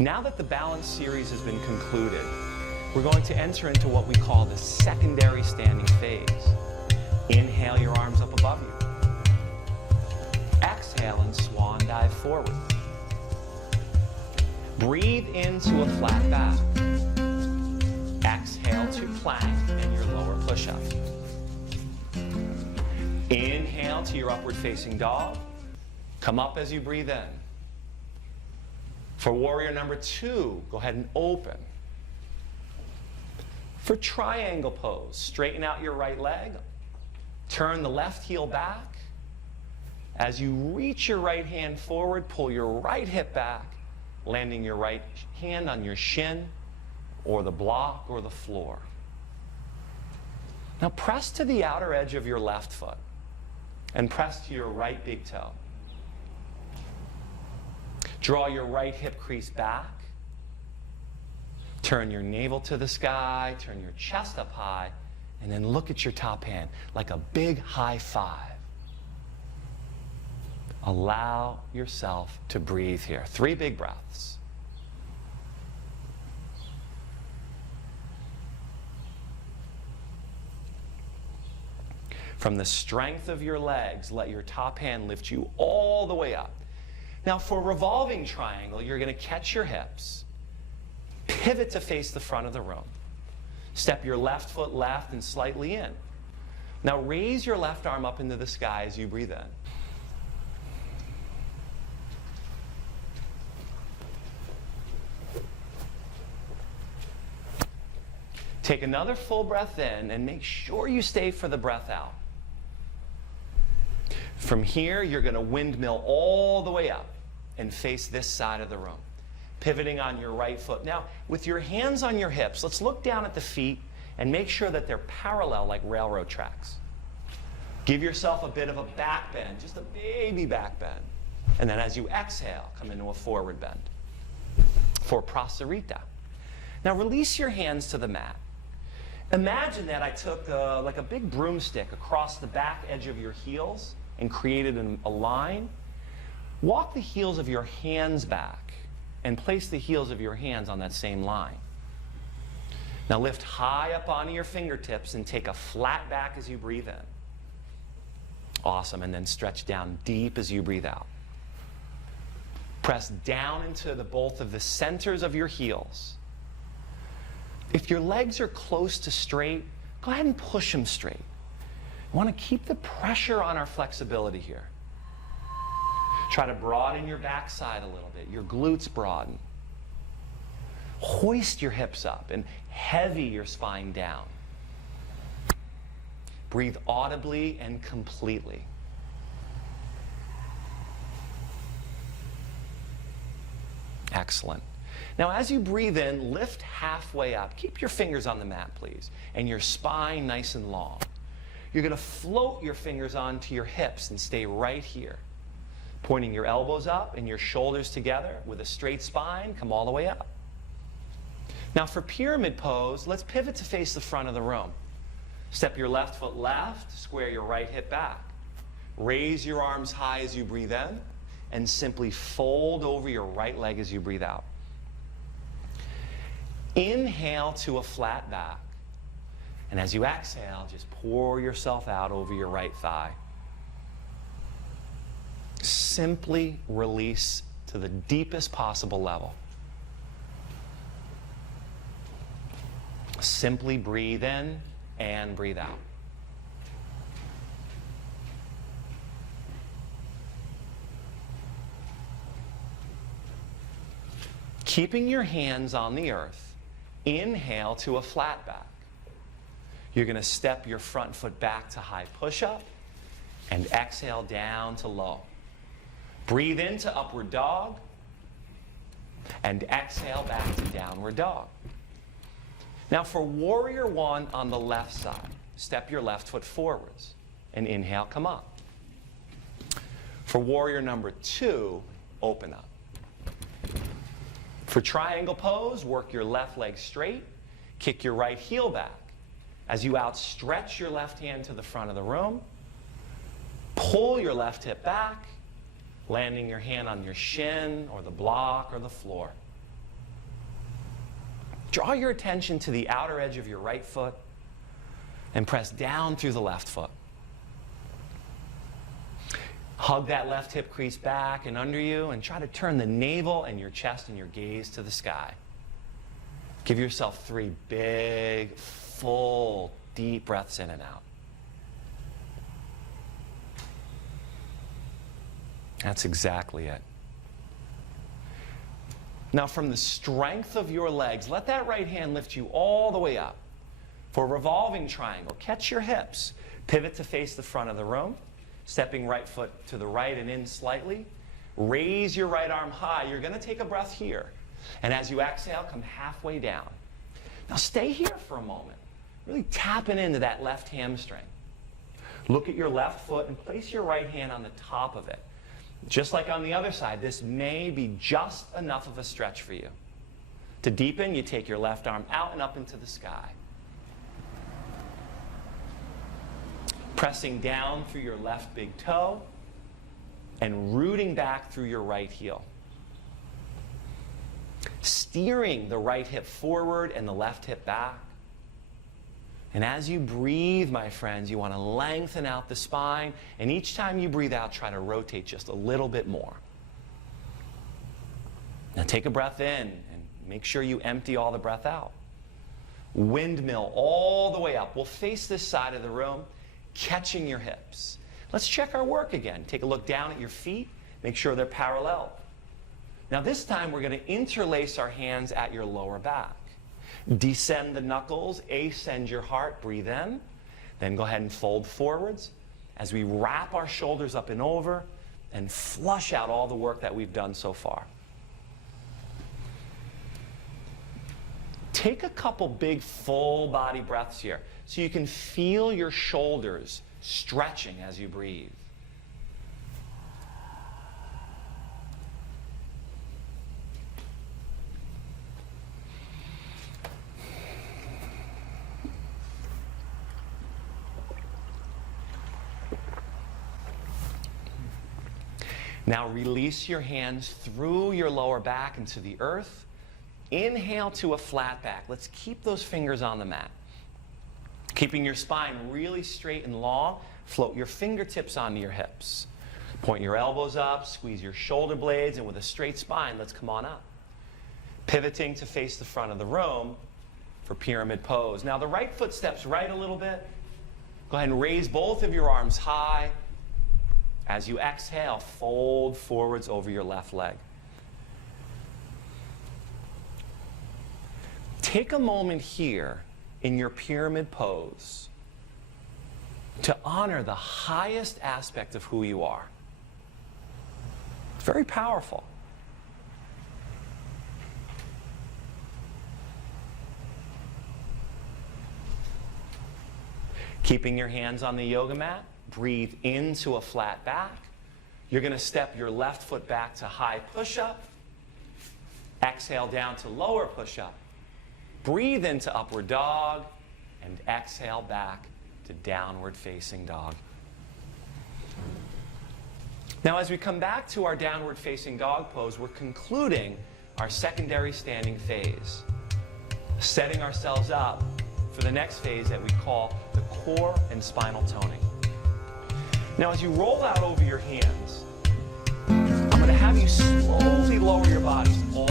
Now that the balance series has been concluded, we're going to enter into what we call the secondary standing phase. Inhale your arms up above you. Exhale and swan dive forward. Breathe into a flat back. Exhale to plank and your lower push-up. Inhale to your upward facing dog. Come up as you breathe in. For warrior number 2, go ahead and open. For triangle pose, straighten out your right leg. Turn the left heel back. As you reach your right hand forward, pull your right hip back, landing your right hand on your shin or the block or the floor. Now press to the outer edge of your left foot and press to your right big toe. Draw your right hip crease back. Turn your navel to the sky, turn your chest up high, and then look at your top hand like a big high five. Allow yourself to breathe here. 3 big breaths. From the strength of your legs, let your top hand lift you all the way up. Now for revolving triangle, you're going to catch your hips, pivot to face the front of the room. Step your left foot left and slightly in. Now raise your left arm up into the sky as you breathe in. Take another full breath in and make sure you stay for the breath out. From here, you're going to windmill all the way up and face this side of the room, pivoting on your right foot. Now, with your hands on your hips, let's look down at the feet and make sure that they're parallel like railroad tracks. Give yourself a bit of a back bend, just a baby back bend. And then as you exhale, come into a forward bend for prasarita. Now, release your hands to the mat. Imagine that I took like a big broomstick across the back edge of your heels and created a line. Walk the heels of your hands back and place the heels of your hands on that same line. Now lift high up onto your fingertips and take a flat back as you breathe in. Awesome, and then stretch down deep as you breathe out. Press down into both of the centers of your heels. If your legs are close to straight, go ahead and push them straight. We want to keep the pressure on our flexibility here. Try to broaden your backside a little bit, your glutes broaden. Hoist your hips up and heavy your spine down. Breathe audibly and completely. Excellent. Now as you breathe in, lift halfway up. Keep your fingers on the mat, please, and your spine nice and long. You're going to float your fingers onto your hips and stay right here. Pointing your elbows up and your shoulders together with a straight spine, come all the way up. Now for pyramid pose, let's pivot to face the front of the room. Step your left foot left, square your right hip back. Raise your arms high as you breathe in, and simply fold over your right leg as you breathe out. Inhale to a flat back. And as you exhale, just pour yourself out over your right thigh. Simply release to the deepest possible level. Simply breathe in and breathe out. Keeping your hands on the earth, inhale to a flat back. You're going to step your front foot back to high push-up and exhale down to low. Breathe into upward dog and exhale back to downward dog. Now for warrior 1 on the left side, step your left foot forwards and inhale, come up. For warrior number 2, open up. For triangle pose, work your left leg straight, kick your right heel back. As you outstretch your left hand to the front of the room, pull your left hip back, landing your hand on your shin or the block or the floor. Draw your attention to the outer edge of your right foot and press down through the left foot. Hug that left hip crease back and under you and try to turn the navel and your chest and your gaze to the sky. Give yourself 3 big, full, deep breaths in and out. That's exactly it. Now, from the strength of your legs, let that right hand lift you all the way up. For revolving triangle, catch your hips. Pivot to face the front of the room. Stepping right foot to the right and in slightly. Raise your right arm high. You're going to take a breath here. And as you exhale, come halfway down. Now stay here for a moment. Really tapping into that left hamstring. Look at your left foot and place your right hand on the top of it. Just like on the other side, this may be just enough of a stretch for you. To deepen, you take your left arm out and up into the sky. Pressing down through your left big toe and rooting back through your right heel. Steering the right hip forward and the left hip back. And as you breathe, my friends, you want to lengthen out the spine. And each time you breathe out, try to rotate just a little bit more. Now take a breath in and make sure you empty all the breath out. Windmill all the way up. We'll face this side of the room, catching your hips. Let's check our work again. Take a look down at your feet. Make sure they're parallel. Now this time we're going to interlace our hands at your lower back. Descend the knuckles, ascend your heart, breathe in. Then go ahead and fold forwards as we wrap our shoulders up and over and flush out all the work that we've done so far. Take a couple big full body breaths here so you can feel your shoulders stretching as you breathe. Now release your hands through your lower back into the earth. Inhale to a flat back. Let's keep those fingers on the mat. Keeping your spine really straight and long, float your fingertips onto your hips. Point your elbows up, squeeze your shoulder blades, and with a straight spine, let's come on up. Pivoting to face the front of the room for pyramid pose. Now the right foot steps right a little bit. Go ahead and raise both of your arms high. As you exhale, fold forwards over your left leg. Take a moment here in your pyramid pose to honor the highest aspect of who you are. It's very powerful. Keeping your hands on the yoga mat, breathe into a flat back. You're going to step your left foot back to high push-up. Exhale down to lower push-up. Breathe into upward dog and exhale back to downward facing dog. Now as we come back to our downward facing dog pose, we're concluding our secondary standing phase, setting ourselves up for the next phase that we call the core and spinal toning. Now as you roll out over your hands, I'm going to have you slowly lower your bodies all